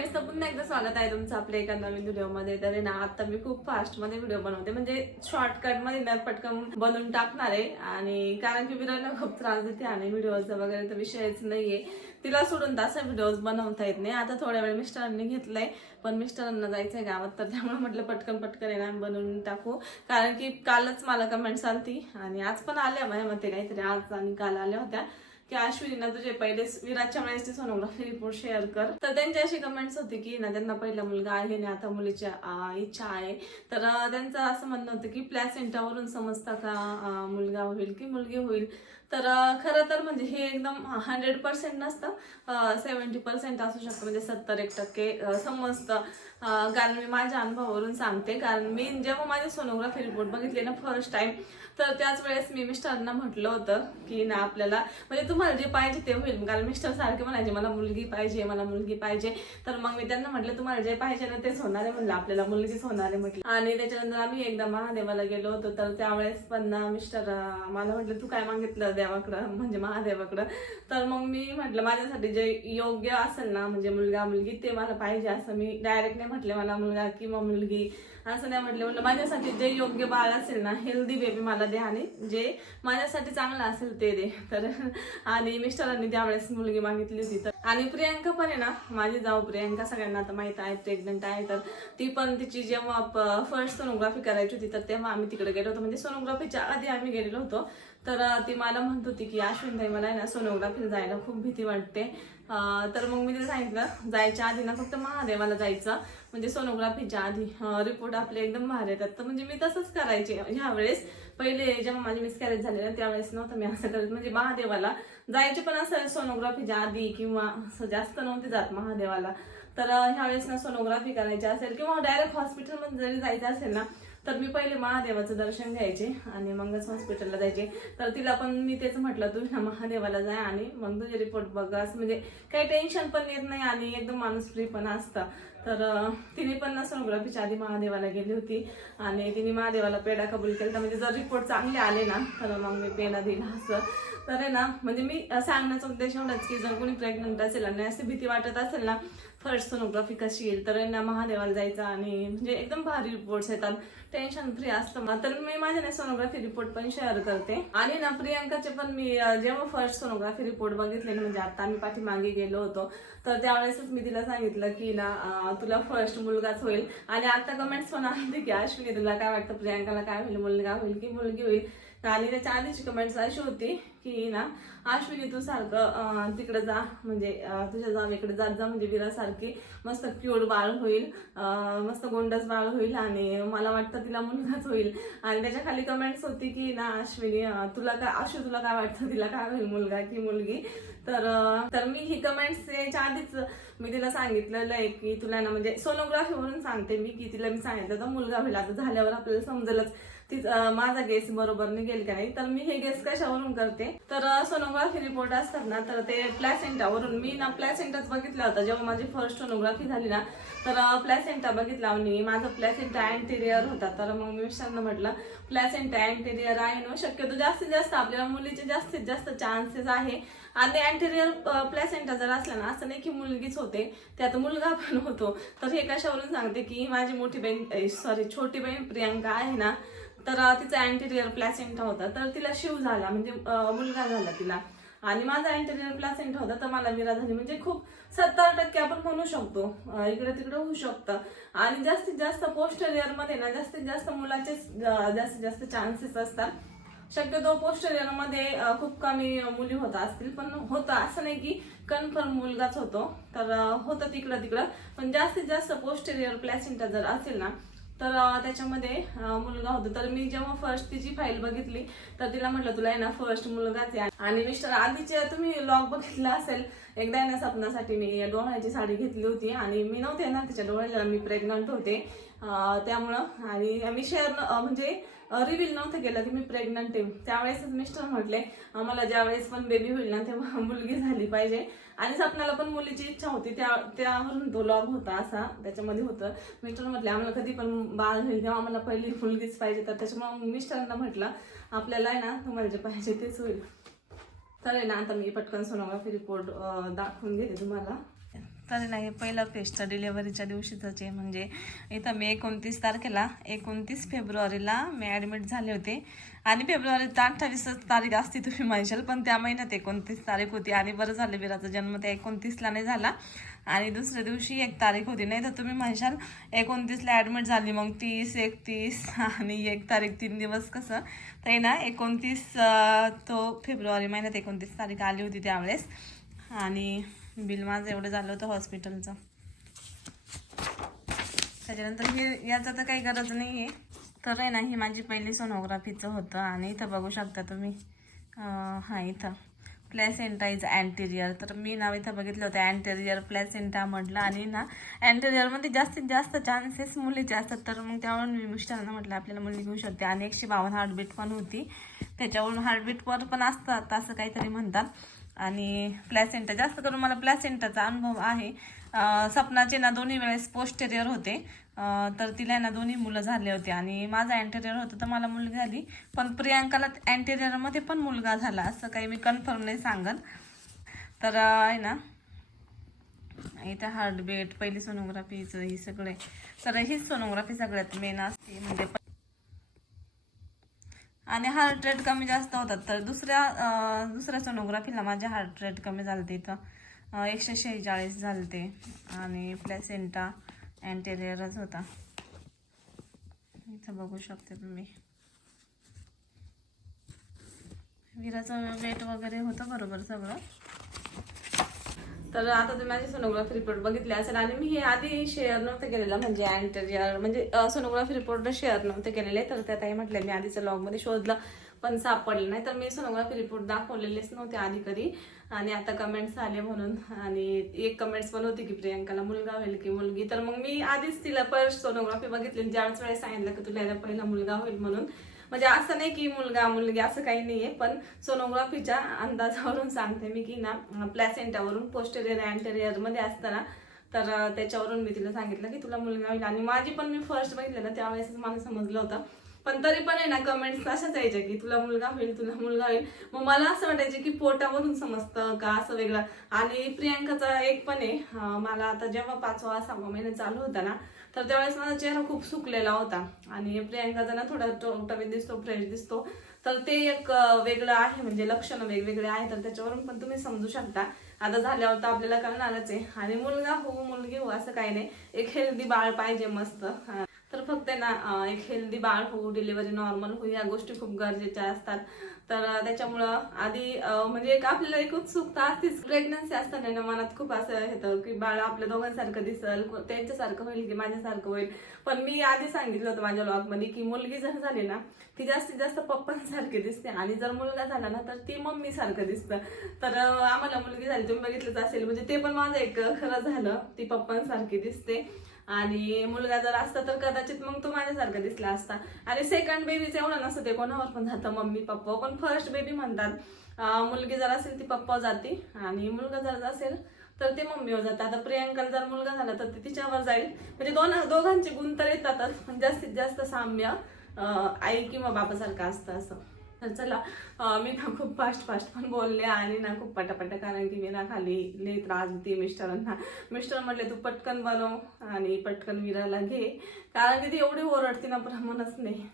Friends तर पुन्हा एकदा स्वागत आहे तुमचं आपल्या एका नवीन व्हिडिओमध्ये. तर ना आता मी खूप फास्टमध्ये व्हिडिओ बनवते. म्हणजे शॉर्टकटमध्ये ना पटकन बनवून टाकणार आहे. आणि कारण की विराला खूप त्रास देते आणि व्हिडिओचा वगैरे तर विषयच नाहीये. तिला सोडून तसा व्हिडिओज बनवता येत नाही. आता थोड्या वेळ मिस्टरांनी घेतलंय पण मिस्टरांना जायचंय गावात. तर त्यामुळे म्हटलं पटकन पटकन येणार बनवून टाकू. कारण की कालच मला कमेंट्स आलती. आणि आज पण आल्या माझ्या मते काहीतरी. आज आणि काल आल्या होत्या. की अश्विनीना तुझे पहिले विराजच्या वेळेस सोनोग्राफी रिपोर्ट शेअर कर. तर त्यांची अशी कमेंट्स होती की ना त्यांना पहिला मुलगा आहे आणि आता मुलीची इच्छा आहे. तर त्यांचं असं म्हणणं होतं की प्लॅसेंटावरून समजता का मुलगा होईल की मुलगी होईल? तर खरं तर म्हणजे हे एकदम हंड्रेड पर्सेंट नसतं. सेवन्टी पर्सेंट असू शकतं म्हणजे सत्तर एक टक्के समजतं. कारण मी माझ्या अनुभवावरून सांगते. कारण मी जेव्हा माझे सोनोग्राफी रिपोर्ट बघितले ना फर्स्ट टाइम तर त्याच वेळेस मी मिस्टरांना म्हटलं होतं की ना आपल्याला म्हणजे तुम्हाला जे पाहिजे ते होईल. कारण मिस्टर सारखे म्हणायचे मला मुलगी पाहिजे मला मुलगी पाहिजे. तर मग मी त्यांना म्हटलं तुम्हाला जे पाहिजे ना तेच होणार आहे. म्हणलं आपल्याला मुलगीच होणार आहे. म्हटलं. आणि त्याच्यानंतर आम्ही एकदा महादेवाला गेलो होतो तर त्यावेळेस पण ना मिस्टर मला म्हटलं तू काय मागितलं देवाकडं? म्हणजे महादेवाकडं. तर मग मी म्हटलं माझ्यासाठी जे योग्य असेल ना म्हणजे मुलगा मुलगी ते मला पाहिजे. असं मी डायरेक्ट नाही म्हटले मला मुलगा किंवा मुलगी. असं नाही म्हटलं म्हणलं माझ्यासाठी जे योग्य बाळ असेल ना हेल्दी बेबी मला दे आणि जे माझ्यासाठी चांगलं असेल ते दे. तर आणि मिस्टरांनी त्यावेळेस मुलगी मागितली होती. तर आणि प्रियांका पण आहे ना माझी जाऊ प्रियांका सगळ्यांना आता माहीत आहे प्रेग्नंट आहे. तर ती पण तिची जेव्हा फर्स्ट सोनोग्राफी करायची होती तर तेव्हा आम्ही तिकडे गेलो होतो. म्हणजे सोनोग्राफीच्या आधी आम्ही गेलेलो होतो. तर ती मला म्हणत होती की अश्विनताई मला आहे ना सोनोग्राफीला जायला खूप भीती वाटते. तर मग मी तिला सांगितलं जायच्या आधी ना फक्त महादेवाला जायचं. म्हणजे सोनोग्राफीच्या आधी रिपोर्ट आपले एकदम भारी येतात. तर म्हणजे मी तसंच करायचे ह्यावेळेस. पहिले जेव्हा माझी मिसकॅरेज झाले ना त्यावेळेस नव्हतं मी असं करत. म्हणजे महादेवाला जायचे पण असं सोनोग्राफीच्या आधी किंवा असं जास्त नव्हते जात महादेवाला. तर ह्यावेळेस ना सोनोग्राफी करायची असेल किंवा डायरेक्ट हॉस्पिटलमध्ये जरी जायचं असेल ना तर मी पहिले महादेवाचं दर्शन घ्यायचे आणि मगच हॉस्पिटलला जायचे. तर तिला पण मी तेच म्हटलं तू ना महादेवाला जाय आणि मग तुझे रिपोर्ट बघ. असं म्हणजे काही टेन्शन पण येत नाही आणि एकदम माणूस फ्री पण असतं. तर तिने पण ना सोनोग्राफीच्या आधी महादेवाला गेली होती आणि तिने महादेवाला पेढा कबूल केला तर म्हणजे जर रिपोर्ट चांगले आले ना तर मग मी पेढा दिला असं. तर आहे ना म्हणजे मी सांगण्याचा उद्देश एवढाच की जर कोणी प्रेग्नंट असेल आणि अशी भीती वाटत असेल ना फर्स्ट सोनोग्राफी कशी येईल? तर ना महादेवाला जायचं आणि म्हणजे एकदम भारी रिपोर्ट्स येतात. टेन्शन फ्री असतं मग. तर मी माझ्या ना सोनोग्राफी रिपोर्ट पण शेअर करते. आणि ना प्रियांकाचे पण मी जेव्हा फर्स्ट सोनोग्राफी रिपोर्ट बघितले ना म्हणजे आता आम्ही पाठीमागे गेलो होतो तर त्यावेळेसच मी तिला सांगितलं की ना तुला फर्स्ट मुलगाच होईल. आणि आता कमेंट्स पण आले की अश्विनी तुला काय वाटतं? प्रियांकाला काय होईल? मुलगा होईल की मुलगी होईल? आणि त्याच्या आधीची कमेंट्स अशी होती. की ना अश्विनी तू सारखं तिकडे जा म्हणजे तुझ्या तुझ्या जावेकडे जात जा म्हणजे विरासारखी मस्त क्यूट बाळ होईल मस्त गोंडस बाळ होईल आणि मला वाटतं तिला मुलगाच होईल. आणि त्याच्याखाली कमेंट्स होती की ना अश्विनी तुला काय अश्विनी तुला काय वाटतं? तिला काय होईल मुलगा की मुलगी? तर तर मी ही कमेंट्स याच्या आधीच मी तिला सांगितलेलं आहे की तुला ना म्हणजे सोनोग्राफीवरून सांगते मी की तिला मी सांगितलं तर मुलगा होईल. आता झाल्यावर आपल्याला समजेलच. ती माझा गेस बरोबर निघेल का नाही? तर मी हे गेस कशावरून करते? तर सोनोग्राफी रिपोर्ट असतात ना तर ते प्लॅसेंटावरून मी ना प्लॅसेंटाच बघितला होता. जेव्हा माझी फर्स्ट सोनोग्राफी झाली ना तर प्लॅसेंटा बघितला आणि माझा प्लॅसेंटा अँटेरियर होता. तर मग मी मिस्टरांना म्हटलं प्लॅसेंटा अँटेरियर आहे ना? शक्यतो जास्तीत जास्त आपल्याला मुलीचे जास्तीत जास्त चान्सेस आहे. आणि अँटेरियर प्लॅसेंटा जर असला ना असं नाही की मुलगीच होते त्यात मुलगा पण होतो. तर हे कशावरून सांगते की माझी मोठी बहीण सॉरी छोटी बहीण प्रियांका आहे ना तर तिचा अँटेरियर प्लॅसेंटा होता. तर तिला शिव झाला म्हणजे मुलगा झाला तिला. आणि माझा अँटेरियर प्लॅसेंटा होता तर मला विरा झाली म्हणजे खूप सत्तर टक्के आपण म्हणू शकतो. इकडे तिकडे होऊ शकतं. आणि जास्तीत जास्त पोस्टरियरमध्ये ना जास्तीत जास्त मुलाचे जास्तीत जास्त चान्सेस असतात. शक्यतो पोस्टरियरमध्ये खूप कमी मुली होत असतील पण होतं असं नाही की कन्फर्म मुलगाच होतो. तर होतं तिकडं तिकडं. पण जास्तीत जास्त पोस्टेरियर प्लॅसेंटा जर असेल ना तर त्याच्यामध्ये मुलगा होतो. तर मी जेव्हा फर्स्ट तिची फाईल बघितली तर तिला म्हटलं तुला आहे ना फर्स्ट मुलगाच आहे. आणि मिस्टर आधीचे तुम्ही लॉग बघितला असेल एकदा आहे ना सपनासाठी मी डोळ्याची साडी घेतली होती. आणि मी नव्हते ना तिच्या डोळ्याला मी प्रेग्नंट होते. त्यामुळं आणि मी शेअर म्हणजे रिव्हील नव्हतं केलं की मी प्रेग्नंट आहे. त्यावेळेसच मिस्टर म्हटले आम्हाला ज्यावेळेस पण बेबी होईल ना तेव्हा मुलगी झाली पाहिजे. आणि सपनाला पण मुलीची इच्छा होती. त्या त्यावरून तो लॉग होता असा. त्याच्यामध्ये होतं. मिस्टर म्हटले आम्हाला कधी पण बाळ होईल तेव्हा आम्हाला पहिली मुलगीच पाहिजे. तर त्याच्यामुळे मिस्टरांना म्हटलं आपल्याला आहे ना तुम्हाला जे पाहिजे तेच होईल. चालेल ना आता मी पटकन सोनोग्राफी रिपोर्ट दाखवून घेते तुम्हाला. तर नाही पहिला पहिलं पेस्ट डिलेवरीच्या दिवशीचंच आहे. म्हणजे इथं मी एकोणतीस तारखेला एकोणतीस फेब्रुवारीला मी ॲडमिट झाले होते. आणि फेब्रुवारीत अठ्ठावीसच तारीख असती तुम्ही म्हणशाल पण त्या महिन्यात एकोणतीस तारीख होती. आणि बरं झालं बिराचा जन्म त्या एकोणतीसला नाही झाला. आणि दुसऱ्या दिवशी एक तारीख होती. नाही तर तुम्ही म्हणशाल एकोणतीसला ॲडमिट झाली. मग तीस एकतीस आणि एक तारीख तीन दिवस कसं? तर ना एकोणतीस तो फेब्रुवारी महिन्यात एकोणतीस तारीख आली होती त्यावेळेस. आणि बिल माझं एवढं झालं होतं हॉस्पिटलचं. त्याच्यानंतर हे याचं तर काही गरज नाही आहे तर आहे ना ही माझी पहिली सोनोग्राफीचं होतं आणि इथं बघू शकता तुम्ही. हां हा इथं. प्लॅसेंटा इज अँटेरियर तर मी नाव इथं बघितलं होतं अँटेरियर प्लॅसेंटा म्हटलं. आणि ना अँटेरियरमध्ये जास्तीत जास्त चान्सेस मुलीचे असतात तर मग त्यावरून मी मिस्टरांना म्हटलं आपल्याला मुली घेऊ शकते. आणि एकशे बावन्न हार्टबीट पण होती. त्याच्यावरून हार्टबीटवर पण असतात असं काहीतरी म्हणतात. आणि प्लॅसेंटा जास्त करून मला प्लॅसेंटाचा अनुभव आहे. सपनाचे ना दोन्ही वेळेस पोस्टेरियर होते. तर तिला ना दोन्ही मुलं झाले होते आणि माझा अँटेरियर होतं तर मला मुलगी झाली. पण प्रियांकाला अँटेरियरमध्ये पण मुलगा झाला असं काही मी कन्फर्म नाही सांगत. तर आहे ना इथं हार्टबीट पहिली सोनोग्राफीचं ही सगळे. तर हीच सोनोग्राफी सगळ्यात मेन असते. म्हणजे आणि हार्ट रेट कमी जास्त होतात. तर दुसऱ्या दुसऱ्या सोनोग्राफीला माझे हार्ट रेट कमी झालते इथं. अं, एकशे शेहेचाळीस झालते. आणि प्लॅसेंटा अँटेरियरच होता. इथं बघू शकते तुम्ही. विराचं वेट वगैरे होतं बरोबर सगळं? तर आता तुम्ही माझी सोनोग्राफी रिपोर्ट बघितले असेल आणि मी हे आधी शेअर नव्हतं केलेलं म्हणजे अँटेरियर म्हणजे सोनोग्राफी रिपोर्ट शेअर नव्हते केलेले. तर त्या ताई म्हटलं मी आधीच्या लॉगमध्ये शोधलं पण सापडलं नाही. तर मी सोनोग्राफी रिपोर्ट दाखवलेलेच नव्हते आधी कधी. आणि आता कमेंट्स आले म्हणून. आणि एक कमेंट्स पण होती की प्रियंकाला मुलगा होईल की मुलगी? तर मग मी आधीच तिला पर सोनोग्राफी बघितली. ज्याच वेळेस सांगितलं की तुला याला पहिला मुलगा होईल म्हणून. म्हणजे असं नाही की मुलगा मुलगी असं काही नाहीये पण सोनोग्राफीच्या अंदाजावरून सांगते मी की ना प्लॅसेंटावरून पोस्टेरियर अँटेरियरमध्ये असताना तर त्याच्यावरून मी तिला सांगितलं की तुला मुलगा होईल. आणि माझी पण मी फर्स्ट बघितलं ना त्यावेळेस मला समजलं होतं. पण तरी पण आहे ना कमेंट्स अशाच यायच्या की तुला मुलगा होईल तुला मुलगा होईल. मग मला असं वाटायचं की पोटावरून समजतं का असं वेगळं. आणि प्रियांकाचा एक पण आहे मला आता जेव्हा पाचवा सहावा महिना चालू होता ना तर त्यावेळेस माझा चेहरा खूप सुकलेला होता. आणि प्रियांकाचा ना थोडा टवटवीत दिसतो फ्रेश दिसतो. तर ते एक वेगळं आहे म्हणजे लक्षणं वेगवेगळे आहे तर त्याच्यावरून पण तुम्ही समजू शकता. आता झाल्यावर तर आपल्याला कळणारच आहे. आणि मुलगा हो मुलगी हो असं काही नाही. एक हेल्दी बाळ पाहिजे मस्त. तर फक्त ना एक हेल्दी बाळ होऊ डिलिव्हरी नॉर्मल होऊ या गोष्टी खूप गरजेच्या असतात. तर त्याच्यामुळं आधी म्हणजे एक आपल्याला एक उत्सुकता असतीच. प्रेग्नन्सी असताना ना मनात खूप असं येतं की बाळ आपल्या दोघांसारखं दिसल त्यांच्यासारखं होईल की माझ्यासारखं होईल. पण मी आधी सांगितलं होतं माझ्या ब्लॉगमध्ये की मुलगी जर झाली ना ती जास्तीत जास्त पप्पांसारखी दिसते. आणि जर मुलगा झाला ना तर ती मम्मी सारखं दिसतं. तर आम्हाला मुलगी झाली तुम्ही बघितलंच असेल. म्हणजे ते पण माझं एक खरं झालं ती पप्पांसारखी दिसते. आणि मुलगा जर असता तर कदाचित मग तो माझ्यासारखा दिसला असता. आणि सेकंड बेबीचं एवढं नसतं ते कोणावर पण जातं मम्मी पप्पा. पण फर्स्ट बेबी म्हणतात मुलगी जर असेल ती पप्पा जाते आणि मुलगा जर असेल तर ते मम्मीवर जातं. आता प्रियांकाला जर मुलगा झाला तर ते तिच्यावर जाईल. म्हणजे दोन दोघांचे गुण तर येतातच पण जास्तीत जास्त साम्य आई किंवा बापासारखं असतं असं. तर चला मी ना खूप फास्ट फास्ट पण बोलले आणि ना खूप पटापटा कारण की मी ना खाली लय त्रास देते मिस्टरांना. मिस्टर म्हटले तू पटकन बनव आणि पटकन विराला घे. कारण की ती एवढी ओरडते ना ब्राह्मणच नाही.